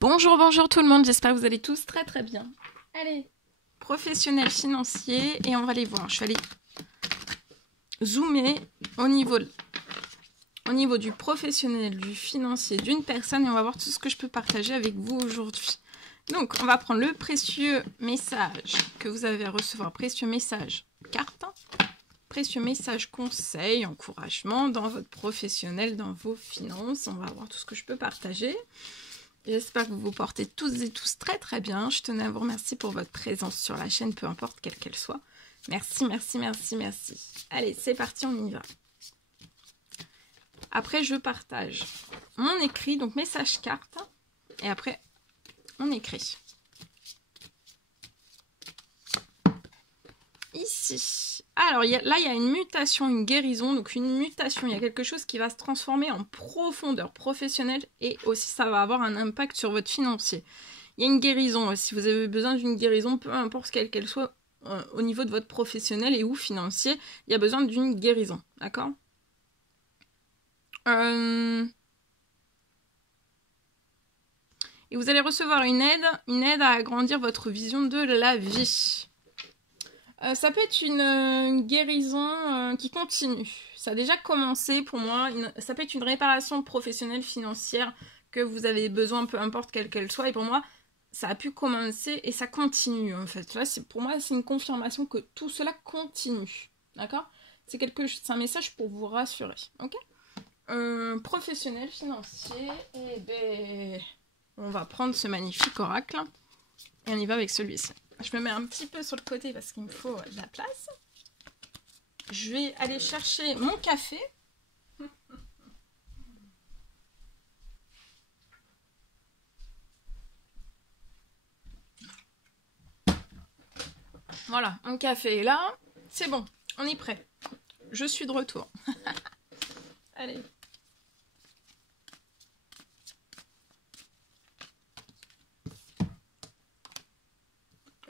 Bonjour, bonjour tout le monde, j'espère que vous allez tous très très bien. Allez, professionnel financier, et on va les voir. Je vais aller zoomer au niveau du professionnel, du financier, d'une personne, et on va voir tout ce que je peux partager avec vous aujourd'hui. Donc, on va prendre le précieux message que vous avez à recevoir, précieux message carte, précieux message conseil, encouragement dans votre professionnel, dans vos finances. On va voir tout ce que je peux partager. J'espère que vous vous portez tous et tous très très bien. Je tenais à vous remercier pour votre présence sur la chaîne, peu importe quelle qu'elle soit. Merci, merci, merci, merci. Allez, c'est parti, on y va. Après, je partage mon écrit, donc message carte. Et après, on écrit. Ici. Alors, là, il y a une mutation, une guérison. Donc, une mutation, il y a quelque chose qui va se transformer en profondeur professionnelle. Et aussi, ça va avoir un impact sur votre financier. Il y a une guérison. Si vous avez besoin d'une guérison, peu importe quelle qu'elle soit, au niveau de votre professionnel et ou financier, il y a besoin d'une guérison. D'accord ? Et vous allez recevoir une aide à agrandir votre vision de la vie. Ça peut être une guérison qui continue. Ça a déjà commencé pour moi. Ça peut être une réparation professionnelle financière que vous avez besoin, peu importe quelle qu'elle soit. Et pour moi, ça a pu commencer et ça continue en fait. Là, pour moi, c'est une confirmation que tout cela continue. D'accord ? C'est un message pour vous rassurer. Ok ? Professionnel financier. Et ben, on va prendre ce magnifique oracle et on y va avec celui-ci. Je me mets un petit peu sur le côté parce qu'il me faut de la place. Je vais aller chercher mon café. Voilà, mon café est là. C'est bon, on est prêt. Je suis de retour. Allez.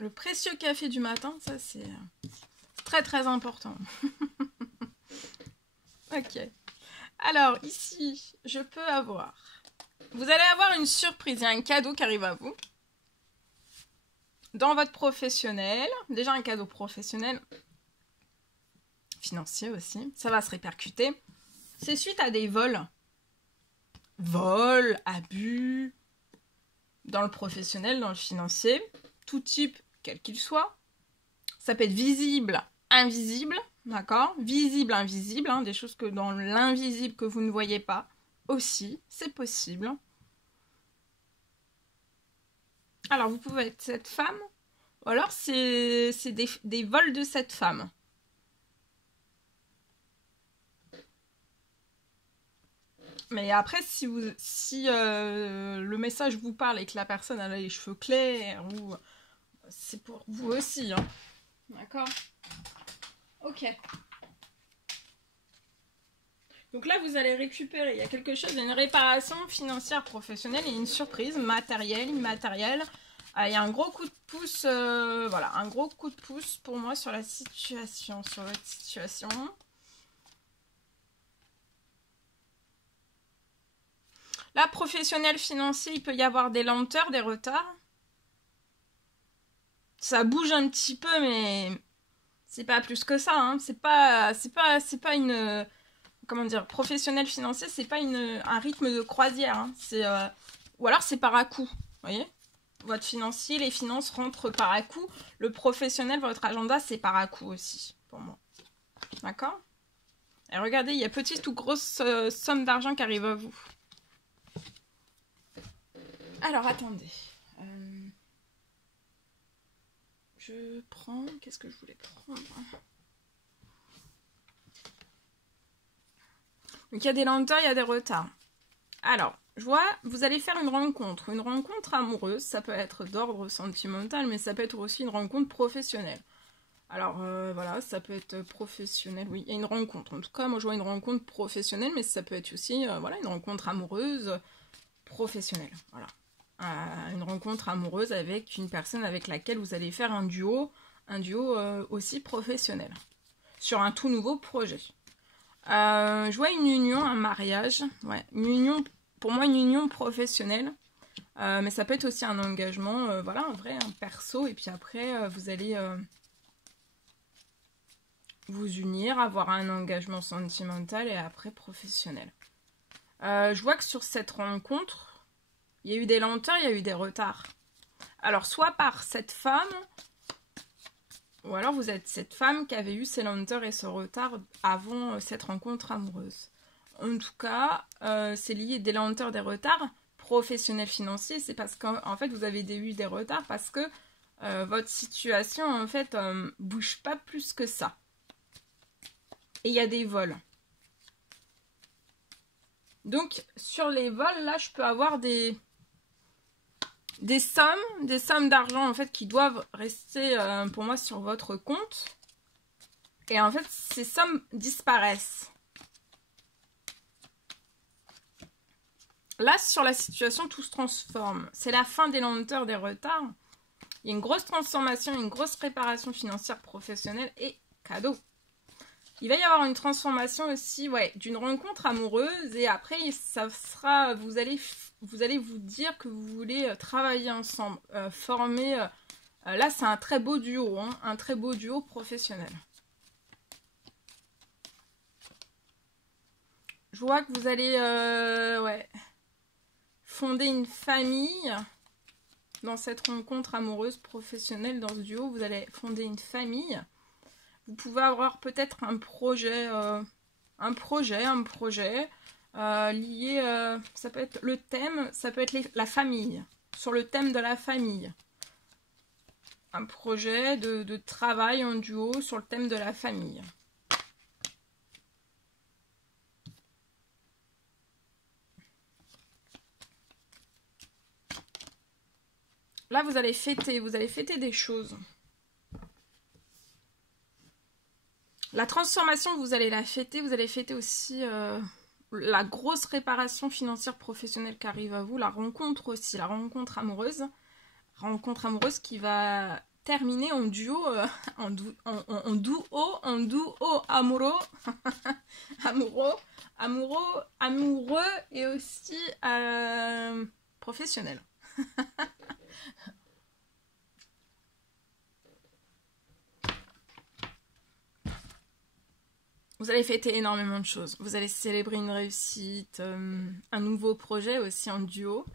Le précieux café du matin, ça c'est très très important. Ok. Alors ici, je peux avoir... Vous allez avoir une surprise, il y a un cadeau qui arrive à vous. Dans votre professionnel, déjà un cadeau professionnel, financier aussi, ça va se répercuter. C'est suite à des vols. Vols, abus, dans le professionnel, dans le financier, tout type, quel qu'il soit. Ça peut être visible, invisible, d'accord ? Visible, invisible, hein, des choses que dans l'invisible que vous ne voyez pas aussi, c'est possible. Alors, vous pouvez être cette femme, ou alors c'est des vols de cette femme. Mais après, si le message vous parle et que la personne a les cheveux clairs, ou c'est pour vous aussi, hein. D'accord ? Ok. Donc là, vous allez récupérer, il y a quelque chose, une réparation financière professionnelle et une surprise matérielle, immatérielle. Il y a un gros coup de pouce, voilà, un gros coup de pouce pour moi sur la situation, sur votre situation. Là, professionnel financier, il peut y avoir des lenteurs, des retards. Ça bouge un petit peu, mais c'est pas plus que ça, hein. C'est pas une... Comment dire, professionnel financier, c'est pas un rythme de croisière, hein. Ou alors c'est par à-coup, vous voyez ? Votre financier, les finances rentrent par à-coup. Le professionnel, votre agenda, c'est par à-coup aussi, pour moi. D'accord ? Et regardez, il y a petite ou grosse somme d'argent qui arrive à vous. Alors, attendez. Je prends... Qu'est-ce que je voulais prendre ? Donc, il y a des lenteurs, il y a des retards. Alors, je vois, vous allez faire une rencontre amoureuse. Ça peut être d'ordre sentimental, mais ça peut être aussi une rencontre professionnelle. Alors, voilà, ça peut être professionnel. Oui, il y a une rencontre. En tout cas, moi, je vois une rencontre professionnelle, mais ça peut être aussi, voilà, une rencontre amoureuse professionnelle. Voilà. Une rencontre amoureuse avec une personne avec laquelle vous allez faire un duo aussi professionnel. Sur un tout nouveau projet. Je vois une union, un mariage. Ouais, une union, pour moi, une union professionnelle. Mais ça peut être aussi un engagement, voilà, un vrai, un perso. Et puis après, vous allez vous unir, avoir un engagement sentimental et après professionnel. Je vois que sur cette rencontre, il y a eu des lenteurs, il y a eu des retards. Alors, soit par cette femme, ou alors vous êtes cette femme qui avait eu ces lenteurs et ce retard avant cette rencontre amoureuse. En tout cas, c'est lié des lenteurs, des retards professionnels financiers. C'est parce qu'en fait, vous avez eu des retards parce que votre situation, en fait, bouge pas plus que ça. Et il y a des vols. Donc, sur les vols, là, je peux avoir des sommes d'argent en fait qui doivent rester pour moi sur votre compte. Et en fait, ces sommes disparaissent. Là, sur la situation, tout se transforme. C'est la fin des lenteurs, des retards. Il y a une grosse transformation, une grosse réparation financière, professionnelle et cadeau. Il va y avoir une transformation aussi, ouais, d'une rencontre amoureuse. Et après, ça sera, vous allez vous dire que vous voulez travailler ensemble, former. Là, c'est un très beau duo, hein, un très beau duo professionnel. Je vois que vous allez, ouais, fonder une famille. Dans cette rencontre amoureuse professionnelle, dans ce duo, vous allez fonder une famille. Vous pouvez avoir peut-être un projet lié, ça peut être le thème, ça peut être la famille, sur le thème de la famille. Un projet de travail en duo sur le thème de la famille. Là, vous allez fêter des choses. La transformation, vous allez la fêter. Vous allez fêter aussi la grosse réparation financière professionnelle qui arrive à vous. La rencontre aussi, la rencontre amoureuse. Rencontre amoureuse qui va terminer en duo, en duo amoureux. amoureux et aussi professionnel. Vous allez fêter énormément de choses. Vous allez célébrer une réussite, un nouveau projet aussi en duo.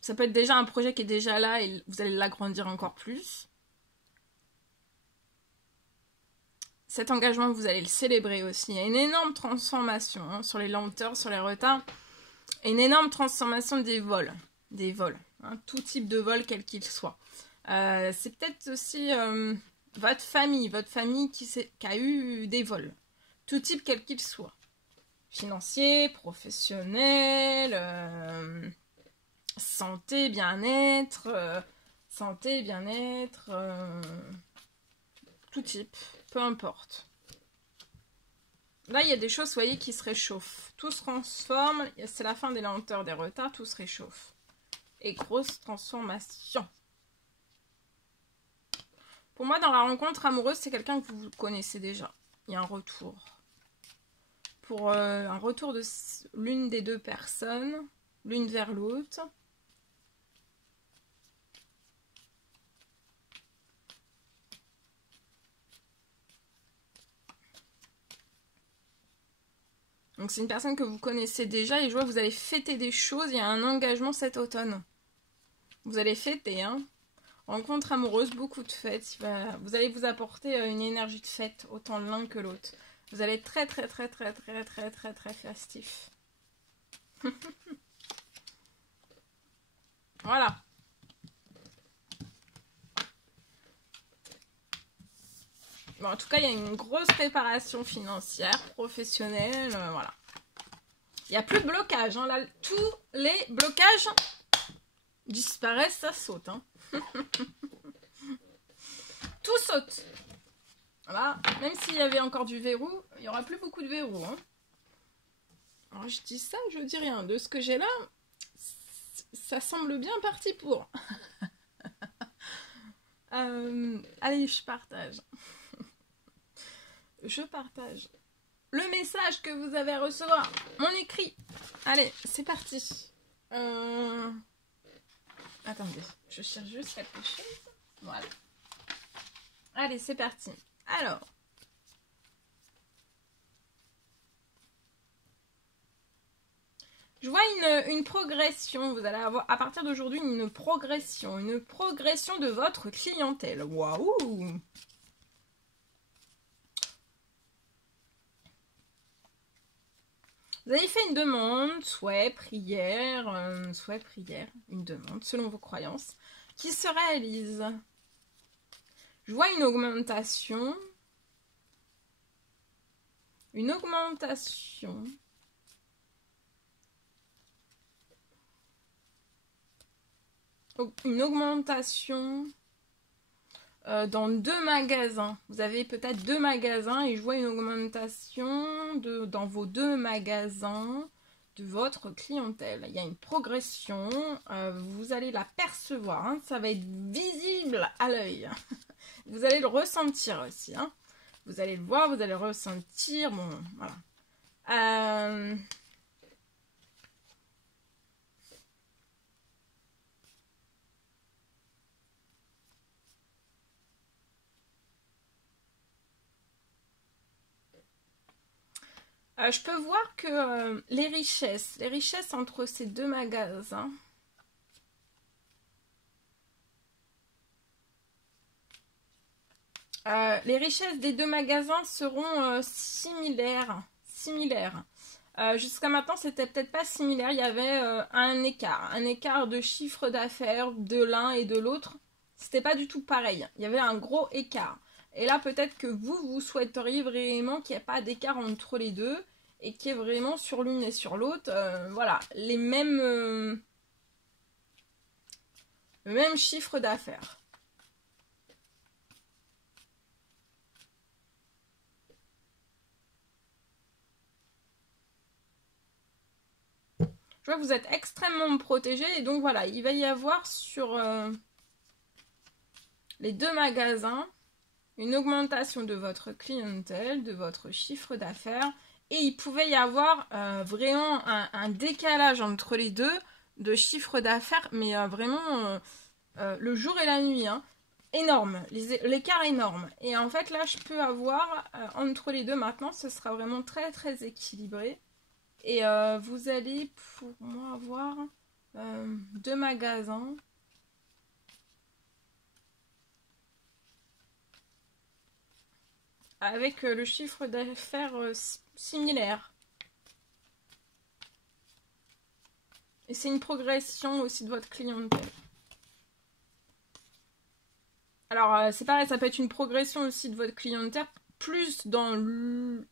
Ça peut être déjà un projet qui est déjà là et vous allez l'agrandir encore plus. Cet engagement, vous allez le célébrer aussi. Il y a une énorme transformation hein, sur les lenteurs, sur les retards. Et une énorme transformation des vols. Des vols. Hein, tout type de vol, quel qu'il soit. C'est peut-être aussi... votre famille qui a eu des vols, tout type quel qu'il soit, financier, professionnel, santé, bien-être, tout type, peu importe. Là, il y a des choses, vous voyez, qui se réchauffent. Tout se transforme, c'est la fin des lenteurs, des retards, tout se réchauffe. Et grosse transformation. Pour moi, dans la rencontre amoureuse, c'est quelqu'un que vous connaissez déjà. Il y a un retour. Pour un retour de l'une des deux personnes, l'une vers l'autre. Donc c'est une personne que vous connaissez déjà et je vois que vous allez fêter des choses. Il y a un engagement cet automne. Vous allez fêter, hein. Rencontre amoureuse, beaucoup de fêtes. Vous allez vous apporter une énergie de fête, autant l'un que l'autre. Vous allez être très festif. Voilà. Bon, en tout cas, il y a une grosse préparation financière, professionnelle, voilà. Il n'y a plus de blocage. Hein. Là, tous les blocages disparaissent, ça saute. Hein. Tout saute. Voilà. Même s'il y avait encore du verrou, il n'y aura plus beaucoup de verrou. Hein. Alors je dis ça, je dis rien. De ce que j'ai là, ça semble bien parti pour. Allez, je partage. Je partage le message que vous avez à recevoir. Mon écrit. Allez, c'est parti. Attendez, je cherche juste quelque chose. Voilà. Allez, c'est parti. Alors. Je vois une progression. Vous allez avoir à partir d'aujourd'hui une progression de votre clientèle. Waouh! Vous avez fait une demande, souhait, prière, une demande selon vos croyances, qui se réalise. Je vois une augmentation. Une augmentation. Une augmentation dans 2 magasins. Vous avez peut-être 2 magasins et je vois une augmentation dans vos 2 magasins de votre clientèle. Il y a une progression, vous allez la percevoir, hein, ça va être visible à l'œil. Vous allez le ressentir aussi. Hein. Vous allez le voir, vous allez le ressentir. Bon, voilà. Je peux voir que les richesses entre ces 2 magasins, les richesses des 2 magasins seront similaires. Jusqu'à maintenant, c'était peut-être pas similaire, il y avait un écart de chiffre d'affaires de l'un et de l'autre. C'était pas du tout pareil, il y avait un gros écart. Et là, peut-être que vous souhaiteriez vraiment qu'il n'y ait pas d'écart entre les deux et qu'il y ait vraiment sur l'une et sur l'autre, voilà, les mêmes, le même chiffre d'affaires. Je vois que vous êtes extrêmement protégé et donc voilà, il va y avoir sur les 2 magasins une augmentation de votre clientèle, de votre chiffre d'affaires et il pouvait y avoir vraiment un décalage entre les deux de chiffre d'affaires, mais vraiment le jour et la nuit, hein. Énorme, l'écart énorme. Et en fait là je peux avoir entre les deux maintenant, ce sera vraiment très très équilibré. Et vous allez pour moi avoir 2 magasins. Avec le chiffre d'affaires similaire. Et c'est une progression aussi de votre clientèle. Alors c'est pareil, ça peut être une progression aussi de votre clientèle, plus dans l'une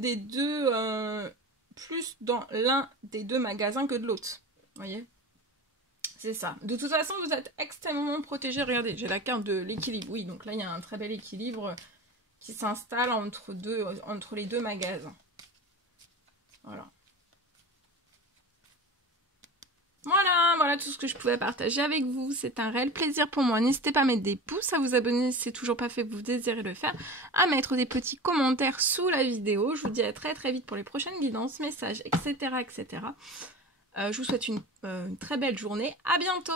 des deux, plus dans l'un des 2 magasins que de l'autre. Vous voyez ? C'est ça. De toute façon, vous êtes extrêmement protégé. Regardez, j'ai la carte de l'équilibre. Oui, donc là, il y a un très bel équilibre qui s'installe entre les 2 magasins. Voilà. Voilà tout ce que je pouvais partager avec vous. C'est un réel plaisir pour moi. N'hésitez pas à mettre des pouces, à vous abonner si c'est toujours pas fait, vous désirez le faire, à mettre des petits commentaires sous la vidéo. Je vous dis à très très vite pour les prochaines guidances, messages, etc. etc. Je vous souhaite une très belle journée. À bientôt!